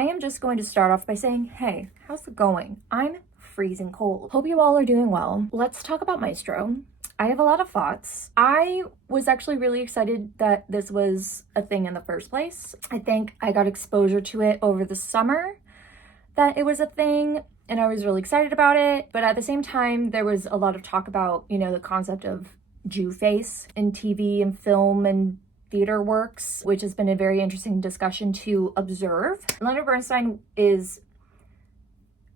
I am just going to start off by saying, hey, how's it going? I'm freezing cold. Hope you all are doing well. Let's talk about Maestro. I have a lot of thoughts. I was actually really excited that this was a thing in the first place. I think I got exposure to it over the summer, that it was a thing, and I was really excited about it. But at the same time, there was a lot of talk about, the concept of Jew face in TV and film and theater works, which has been a very interesting discussion to observe. Leonard Bernstein is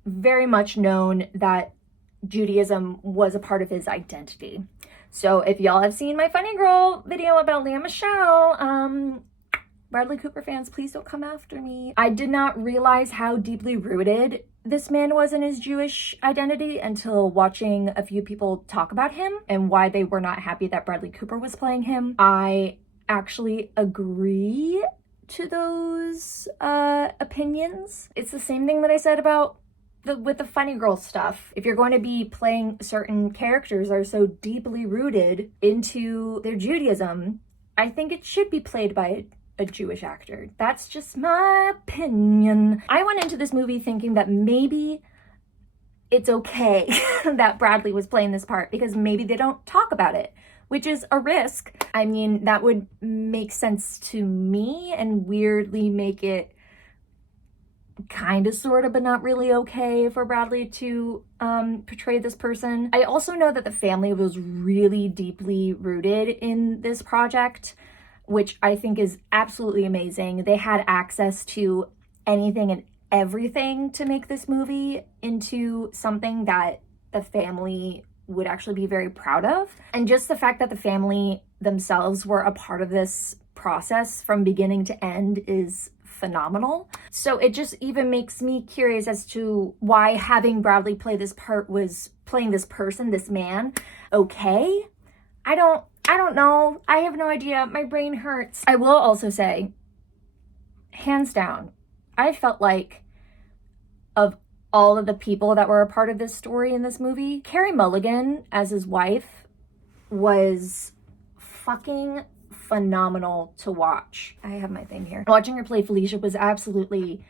very much known that Judaism was a part of his identity. So if y'all have seen my funny girl video about Lea Michele, Bradley Cooper fans, please don't come after me. I did not realize how deeply rooted this man was in his Jewish identity until watching a few people talk about him and why they were not happy that Bradley Cooper was playing him. I actually agree to those opinions. It's the same thing that I said about with the funny girl stuff. If you're going to be playing certain characters that are so deeply rooted into their Judaism, I think it should be played by a Jewish actor. That's just my opinion. I went into this movie thinking that maybe it's okay that Bradley was playing this part because maybe they don't talk about it, which is a risk. I mean, that would make sense to me and weirdly make it kind of sort of but not really okay for Bradley to portray this person. I also know that the family was really deeply rooted in this project, which I think is absolutely amazing. They had access to anything and everything to make this movie into something that the family would actually be very proud of. And just the fact that the family themselves were a part of this process from beginning to end is phenomenal. So it just even makes me curious as to why having Bradley play this part was playing this person, this man, okay? I don't know. I have no idea. My brain hurts. I will also say, hands down, I felt like of all of the people that were a part of this story in this movie, Carey Mulligan as his wife was fucking phenomenal to watch. I have my thing here. Watching her play Felicia was absolutely...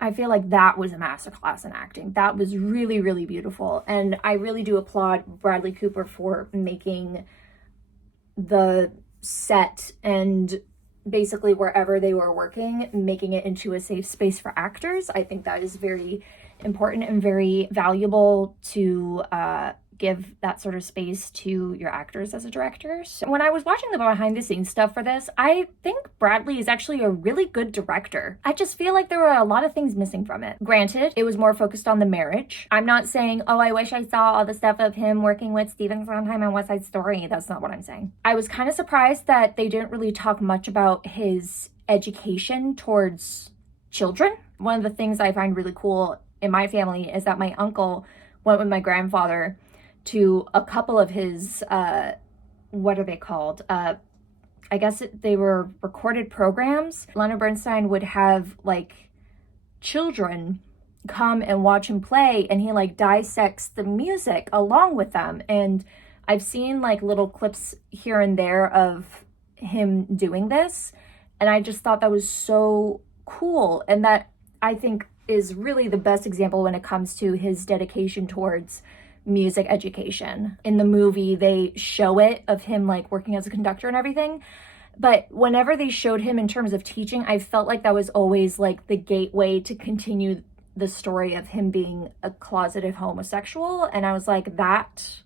I feel like that was a masterclass in acting. That was really, really beautiful. And I really do applaud Bradley Cooper for making the set and basically wherever they were working, making it into a safe space for actors. I think that is very important and very valuable to give that sort of space to your actors as a director. So when I was watching the behind the scenes stuff for this, I think Bradley is actually a really good director. I just feel like there were a lot of things missing from it. Granted, it was more focused on the marriage. I'm not saying, oh, I wish I saw all the stuff of him working with Stephen Sondheim on West Side Story. That's not what I'm saying. I was kind of surprised that they didn't really talk much about his education towards children. One of the things I find really cool in my family is that my uncle went with my grandfather to a couple of his, what are they called? I guess they were recorded programs. Leonard Bernstein would have children come and watch him play, and he dissects the music along with them. And I've seen little clips here and there of him doing this, and I just thought that was so cool. And that I think is really the best example when it comes to his dedication towards music education. In the movie, they show it of him working as a conductor and everything. But whenever they showed him in terms of teaching, I felt like that was always the gateway to continue the story of him being a closeted homosexual. And I was like, that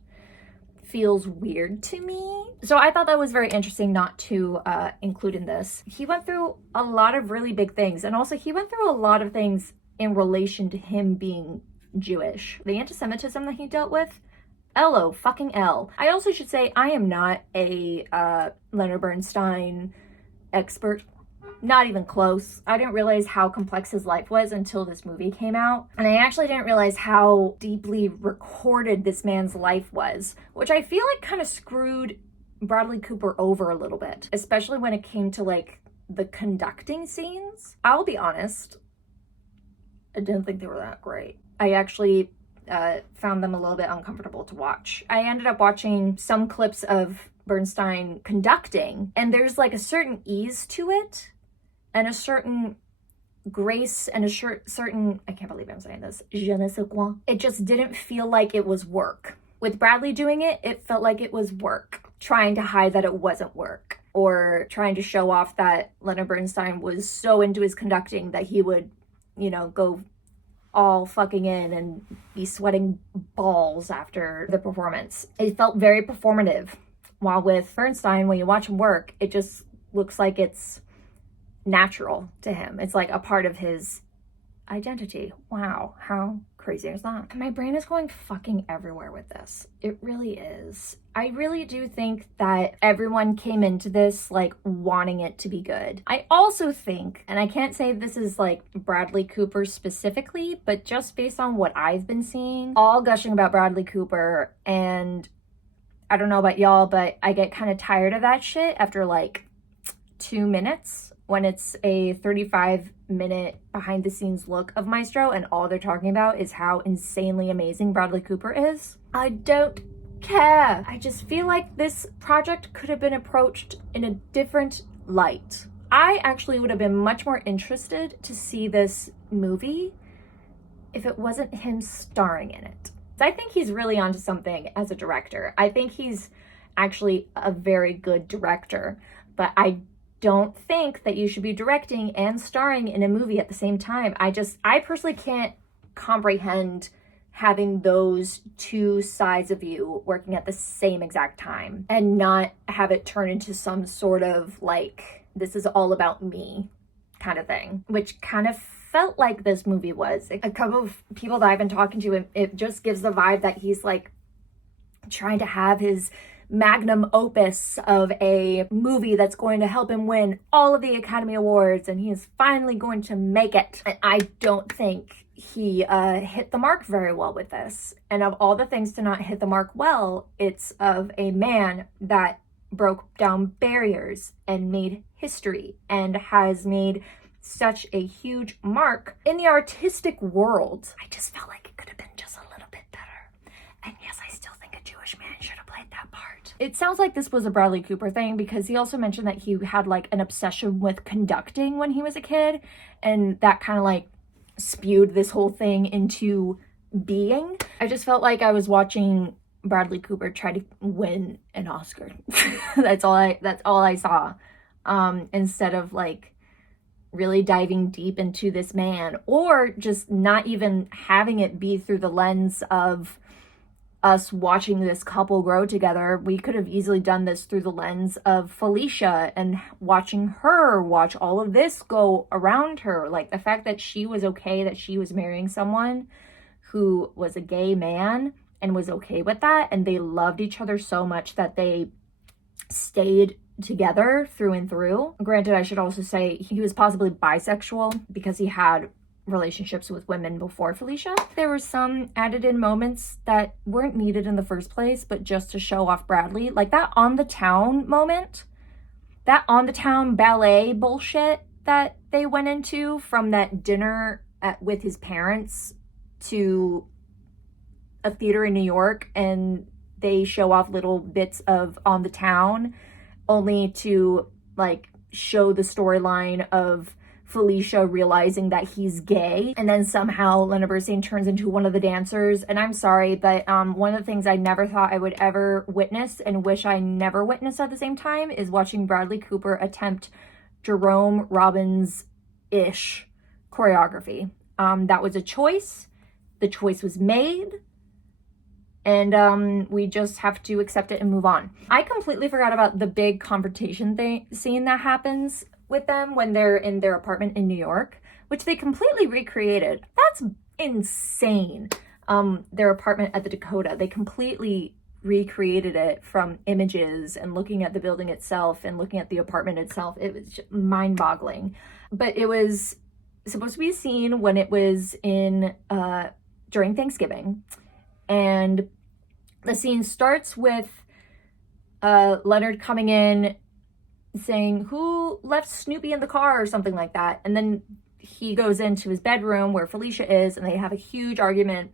feels weird to me. So I thought that was very interesting not to include in this. He went through a lot of really big things. And also he went through a lot of things in relation to him being Jewish. The anti-Semitism that he dealt with, LO fucking L. I also should say I am not a Leonard Bernstein expert. Not even close. I didn't realize how complex his life was until this movie came out. And I actually didn't realize how deeply recorded this man's life was, which I feel kind of screwed Bradley Cooper over a little bit, especially when it came to the conducting scenes. I'll be honest, I didn't think they were that great. I actually found them a little bit uncomfortable to watch. I ended up watching some clips of Bernstein conducting, and there's a certain ease to it and a certain grace and a certain, I can't believe I'm saying this, je ne sais quoi. It just didn't feel like it was work. With Bradley doing it, it felt like it was work, trying to hide that it wasn't work, or trying to show off that Leonard Bernstein was so into his conducting that he would, you know, go all fucking in and be sweating balls after the performance. It felt very performative. While with Bernstein, when you watch him work, it just looks like it's natural to him. It's like a part of his identity. Wow, how crazy is that? My brain is going fucking everywhere with this. It really is. I really do think that everyone came into this like wanting it to be good. I also think, and I can't say this is like Bradley Cooper specifically, but just based on what I've been seeing, all gushing about Bradley Cooper, and I don't know about y'all, but I get kind of tired of that shit after like 2 minutes. When it's a 35-minute behind-the-scenes look of Maestro and all they're talking about is how insanely amazing Bradley Cooper is. I don't care. I just feel like this project could have been approached in a different light. I actually would have been much more interested to see this movie if it wasn't him starring in it. I think he's really onto something as a director. I think he's actually a very good director, but I don't think that you should be directing and starring in a movie at the same time. I personally can't comprehend having those two sides of you working at the same exact time and not have it turn into some sort of like, this is all about me kind of thing, which kind of felt like this movie was. A couple of people that I've been talking to, it just gives the vibe that he's like trying to have his magnum opus of a movie that's going to help him win all of the Academy Awards, and he is finally going to make it. And I don't think he hit the mark very well with this. And of all the things to not hit the mark well, it's of a man that broke down barriers and made history and has made such a huge mark in the artistic world. I just felt like it could have been just a little bit better. And yes, I still think a Jewish man should have played that part. It sounds like this was a Bradley Cooper thing because he also mentioned that he had like an obsession with conducting when he was a kid, and that kind of like spewed this whole thing into being. I just felt like I was watching Bradley Cooper try to win an Oscar. That's all I saw. Instead of like really diving deep into this man, or just not even having it be through the lens of us watching this couple grow together. We could have easily done this through the lens of Felicia and watching her watch all of this go around her. Like the fact that she was okay that she was marrying someone who was a gay man and was okay with that, and they loved each other so much that they stayed together through and through. Granted, I should also say he was possibly bisexual because he had relationships with women before Felicia. There were some added in moments that weren't needed in the first place, but just to show off Bradley. Like that on the town moment, that on the town ballet bullshit that they went into from that dinner with his parents to a theater in New York, and they show off little bits of on the town only to like show the storyline of Felicia realizing that he's gay, and then somehow Leonard Bernstein turns into one of the dancers. And I'm sorry, but one of the things I never thought I would ever witness and wish I never witnessed at the same time is watching Bradley Cooper attempt Jerome Robbins-ish choreography. That was a choice. The choice was made. And we just have to accept it and move on. I completely forgot about the big confrontation scene that happens with them when they're in their apartment in New York, which they completely recreated. That's insane. Their apartment at the Dakota, they completely recreated it from images and looking at the building itself and looking at the apartment itself. It was just mind-boggling. But it was supposed to be a scene when it was in during Thanksgiving, and the scene starts with Leonard coming in saying, "Who left Snoopy in the car?" or something like that. And then he goes into his bedroom where Felicia is, and they have a huge argument.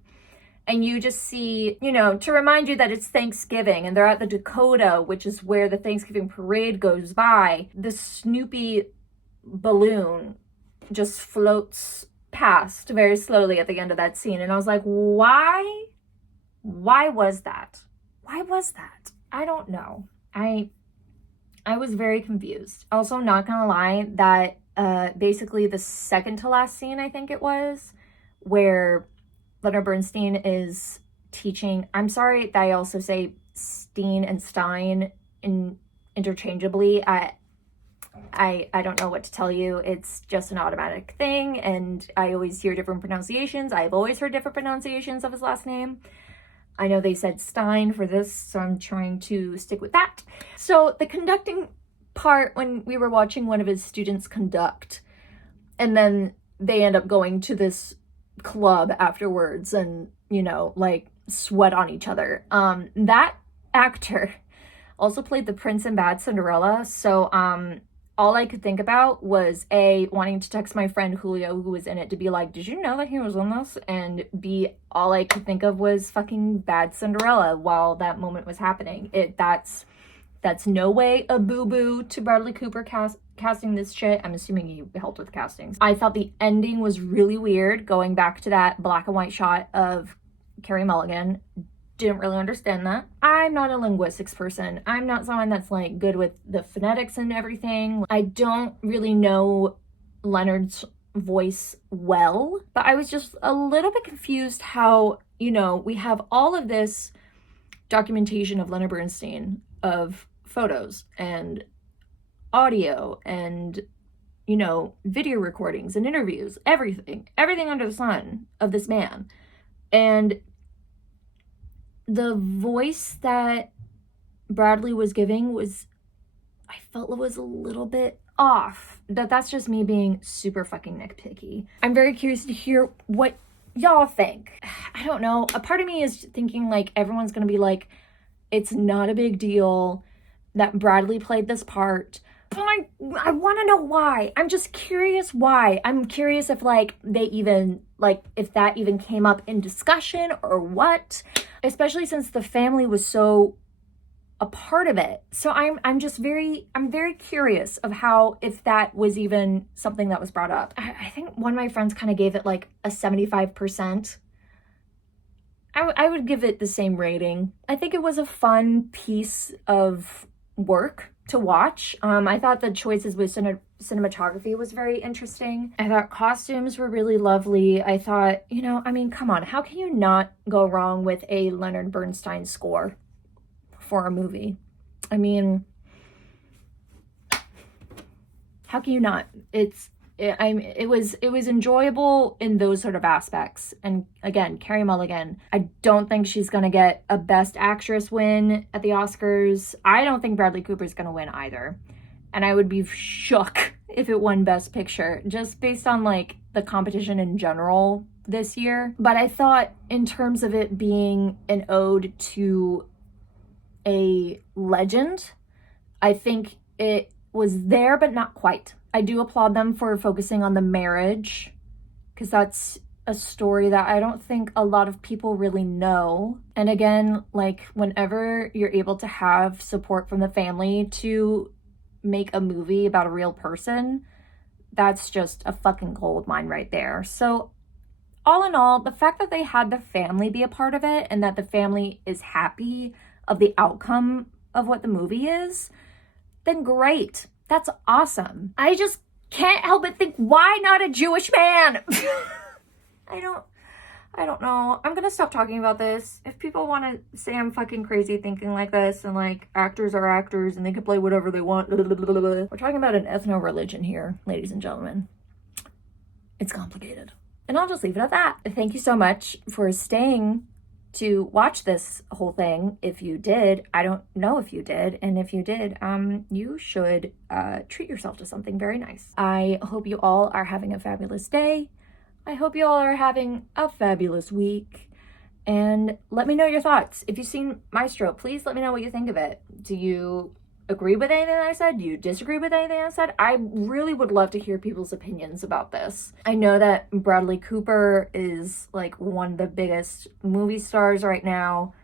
And you just see, you know, to remind you that it's Thanksgiving and they're at the Dakota, which is where the Thanksgiving parade goes by. The Snoopy balloon just floats past very slowly at the end of that scene. And I was like, why? Why was that? Why was that? I don't know. I was very confused. Also, not gonna lie, that basically the second to last scene, I think it was, where Leonard Bernstein is teaching, I'm sorry that I also say Steen and Stein interchangeably. I don't know what to tell you. It's just an automatic thing, and I always hear different pronunciations. I've always heard different pronunciations of his last name. I know they said Stein for this, so I'm trying to stick with that. So the conducting part, when we were watching one of his students conduct, and then they end up going to this club afterwards and, you know, like sweat on each other. That actor also played the prince in Bad Cinderella. So all I could think about was A, wanting to text my friend Julio, who was in it, to be like, did you know that he was in this? And B, all I could think of was fucking Bad Cinderella while that moment was happening. That's no way a boo-boo to Bradley Cooper casting this shit. I'm assuming he helped with castings. I thought the ending was really weird, going back to that black and white shot of Carey Mulligan. Didn't really understand that. I'm not a linguistics person. I'm not someone that's like good with the phonetics and everything. I don't really know Leonard's voice well, but I was just a little bit confused how, you know, we have all of this documentation of Leonard Bernstein, of photos and audio and, you know, video recordings and interviews, everything under the sun of this man. And the voice that Bradley was giving I felt it was a little bit off. That's just me being super fucking nitpicky. I'm very curious to hear what y'all think. I don't know. A part of me is thinking like everyone's gonna be like, it's not a big deal that Bradley played this part. But I want to know why. I'm just curious why. I'm curious if like they even like if that even came up in discussion or what. Especially since the family was so a part of it. So I'm very curious of how, if that was even something that was brought up. I think one of my friends kind of gave it like a 75%. I would give it the same rating. I think it was a fun piece of work to watch. I thought the choices with cinematography was very interesting. I thought costumes were really lovely. I thought, you know, I mean, come on, how can you not go wrong with a Leonard Bernstein score for a movie? I mean, how can you not? It was enjoyable in those sort of aspects. And again, Carey Mulligan, I don't think she's gonna get a Best Actress win at the Oscars. I don't think Bradley Cooper's gonna win either. And I would be shook if it won Best Picture, just based on like the competition in general this year. But I thought in terms of it being an ode to a legend, I think it was there, but not quite. I do applaud them for focusing on the marriage, because that's a story that I don't think a lot of people really know. And again, like whenever you're able to have support from the family to make a movie about a real person, that's just a fucking gold mine right there. So all in all, the fact that they had the family be a part of it and that the family is happy of the outcome of what the movie is, then great. That's awesome. I just can't help but think, why not a Jewish man? I don't know. I'm gonna stop talking about this. If people want to say I'm fucking crazy thinking like this and like actors are actors and they can play whatever they want. We're talking about an ethno-religion here, ladies and gentlemen. It's complicated. And I'll just leave it at that. Thank you so much for staying to watch this whole thing. If you did, I don't know if you did, and if you did, you should treat yourself to something very nice. I hope you all are having a fabulous day. I hope you all are having a fabulous week, and let me know your thoughts. If you've seen Maestro, please let me know what you think of it. Do you agree with anything I said? Do you disagree with anything I said? I really would love to hear people's opinions about this. I know that Bradley Cooper is like one of the biggest movie stars right now.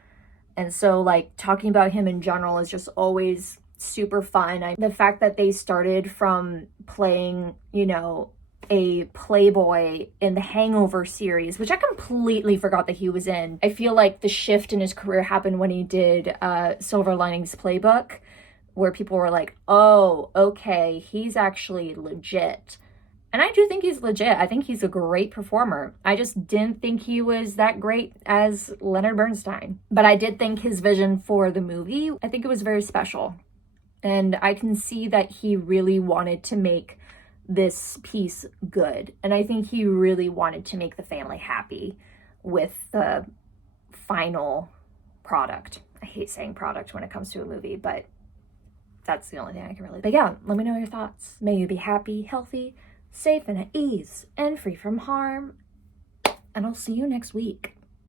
And so like talking about him in general is just always super fun. The fact that they started from playing, you know, a playboy in the Hangover series, which I completely forgot that he was in. I feel like the shift in his career happened when he did Silver Linings Playbook, where people were like, oh, okay, he's actually legit. And I do think he's legit. I think he's a great performer. I just didn't think he was that great as Leonard Bernstein. But I did think his vision for the movie, I think it was very special. And I can see that he really wanted to make this piece good. And I think he really wanted to make the family happy with the final product. I hate saying product when it comes to a movie, but that's the only thing I can really. But yeah, let me know your thoughts. May you be happy, healthy, safe and at ease, and free from harm. And I'll see you next week.